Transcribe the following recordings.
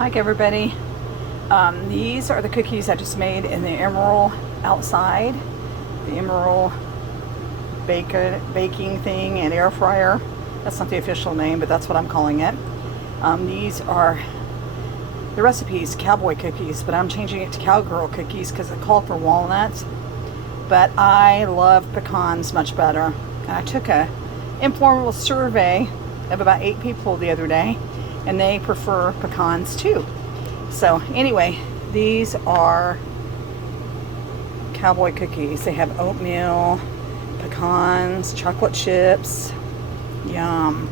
Hi everybody. These are the cookies I just made in the Emerald outside. The Emerald baking thing and air fryer. That's not the official name, but that's what I'm calling it. These are the recipes, cowboy cookies, but I'm changing it to cowgirl cookies because it called for walnuts. But I love pecans much better. And I took a informal survey of about 8 people the other day, and they prefer pecans too. So anyway, these are cowboy cookies. They have oatmeal, pecans, chocolate chips. Yum.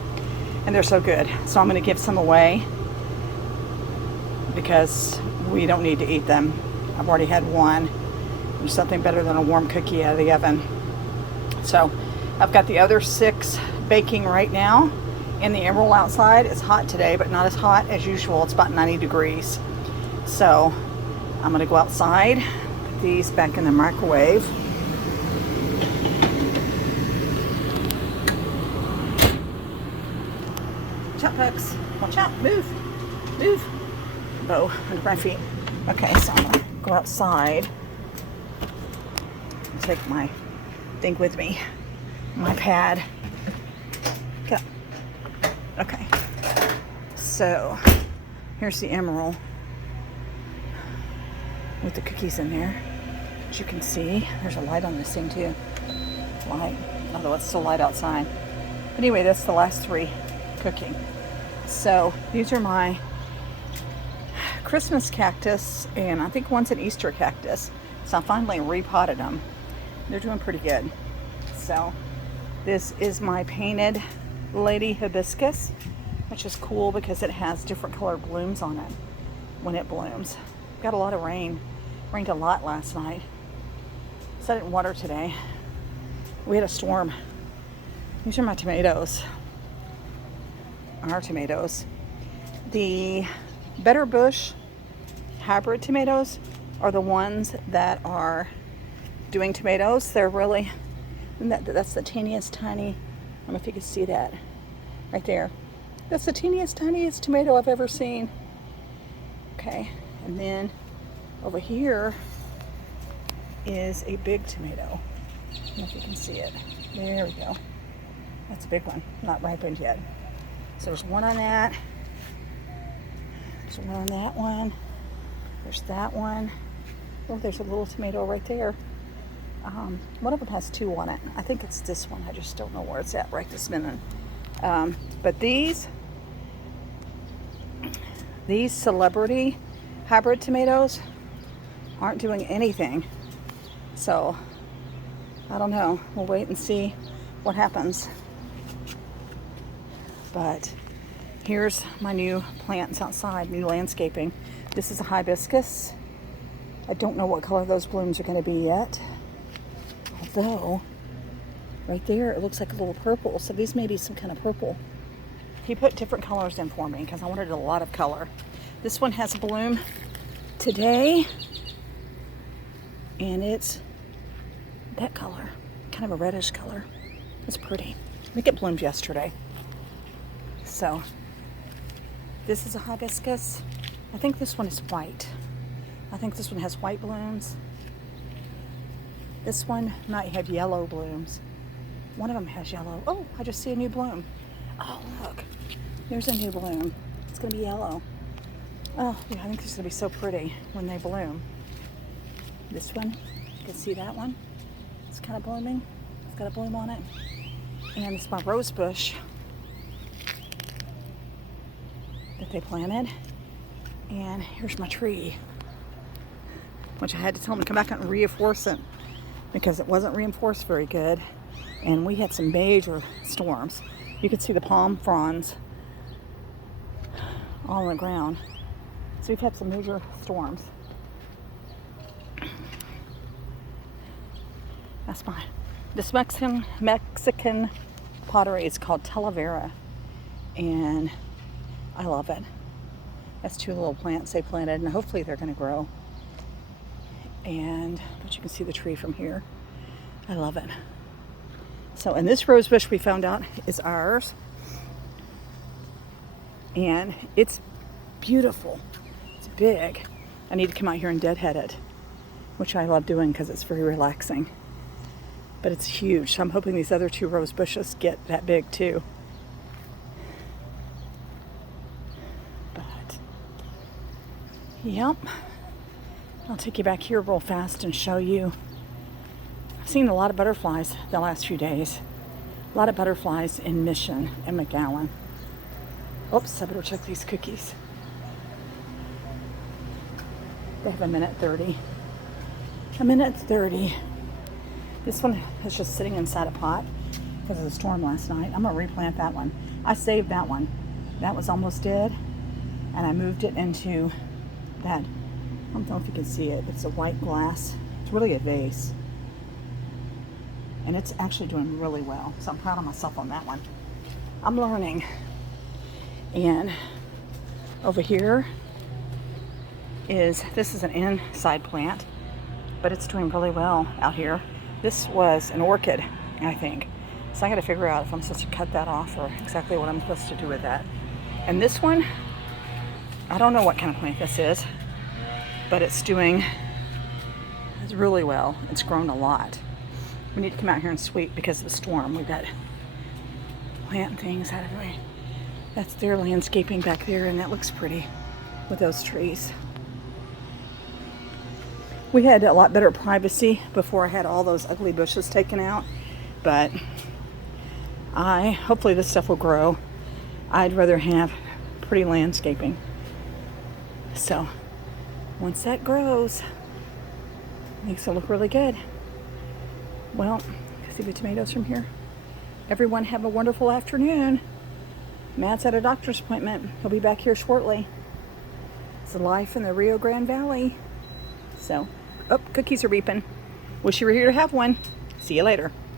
And they're so good. So I'm going to give some away because we don't need to eat them. I've already had one. There's something better than a warm cookie out of the oven. So I've got the other 6 baking right now in the Emerald outside. It's hot today, but not as hot as usual. It's about 90 degrees. So I'm going to go outside, put these back in the microwave. Chop pucks. Watch out. Move. Move. Bow under my feet. Okay, so I'm going to go outside and take my thing with me. My pad. Get up. Okay. So here's the Emerald with the cookies in there. As you can see, there's a light on this thing too. Light, although it's still light outside. But anyway, that's the last 3 cooking. So these are my Christmas cactus, and I think one's an Easter cactus. So I finally repotted them. They're doing pretty good. So this is my painted lady hibiscus, which is cool because it has different colored blooms on it when it blooms. Got a lot of rain. Rained a lot last night. So I didn't water today. We had a storm. These are my tomatoes. Our tomatoes. The Better Bush hybrid tomatoes are the ones that are doing tomatoes. They're really, that's the teeniest tiny, I don't know if you can see that right there. That's the teeniest tiniest tomato I've ever seen. Okay, and then over here is a big tomato. I don't know if you can see it. There we go. That's a big one, not ripened yet. So there's one on that. There's one on that one. There's that one. Oh, there's a little tomato right there. One of them has 2 on it. I think it's this one. I just don't know where it's at right this minute. But these celebrity hybrid tomatoes aren't doing anything. So I don't know. We'll wait and see what happens. But here's my new plants outside, new landscaping. This is a hibiscus. I don't know what color those blooms are going to be yet. Although, right there, it looks like a little purple. So these may be some kind of purple. He put different colors in for me because I wanted a lot of color. This one has a bloom today. And it's that color. Kind of a reddish color. It's pretty. I think it bloomed yesterday. So, this is a hibiscus. I think this one is white. I think this one has white blooms. This one might have yellow blooms. One of them has yellow. Oh, I just see a new bloom. Oh, look. There's a new bloom. It's going to be yellow. Oh, yeah, I think this is going to be so pretty when they bloom. This one, you can see that one. It's kind of blooming. It's got a bloom on it. And it's my rose bush that they planted. And here's my tree, which I had to tell them to come back and reinforce it because it wasn't reinforced very good. And we had some major storms. You could see the palm fronds all on the ground. So we've had some major storms. That's mine. This Mexican pottery is called Talavera, and I love it. That's 2 little plants they planted, and hopefully they're going to grow. But you can see the tree from here. I love it. So, and this rose bush we found out is ours. And it's beautiful. It's big. I need to come out here and deadhead it, which I love doing because it's very relaxing. But it's huge. So I'm hoping these other 2 rose bushes get that big too. But, yep. I'll take you back here real fast and show you. I've seen a lot of butterflies the last few days. A lot of butterflies in Mission and McGowan. Oops, I better check these cookies. They have 1:30. 1:30. This one is just sitting inside a pot because of the storm last night. I'm gonna replant that one. I saved that one. That was almost dead, and I moved it into that. I don't know if you can see it. It's a white glass. It's really a vase, and it's actually doing really well. So I'm proud of myself on that one. I'm learning. And over here this is an inside plant, but it's doing really well out here. This was an orchid, I think. So I got to figure out if I'm supposed to cut that off or exactly what I'm supposed to do with that. And this one, I don't know what kind of plant this is, but it's doing really well. It's grown a lot. We need to come out here and sweep because of the storm. We've got plant things out of the way. That's their landscaping back there, and that looks pretty with those trees. We had a lot better privacy before I had all those ugly bushes taken out, but hopefully this stuff will grow. I'd rather have pretty landscaping. So once that grows, makes it look really good. Well, see the tomatoes from here. Everyone have a wonderful afternoon. Matt's at a doctor's appointment. He'll be back here shortly. It's life in the Rio Grande Valley. So, cookies are beeping. Wish you were here to have one. See you later.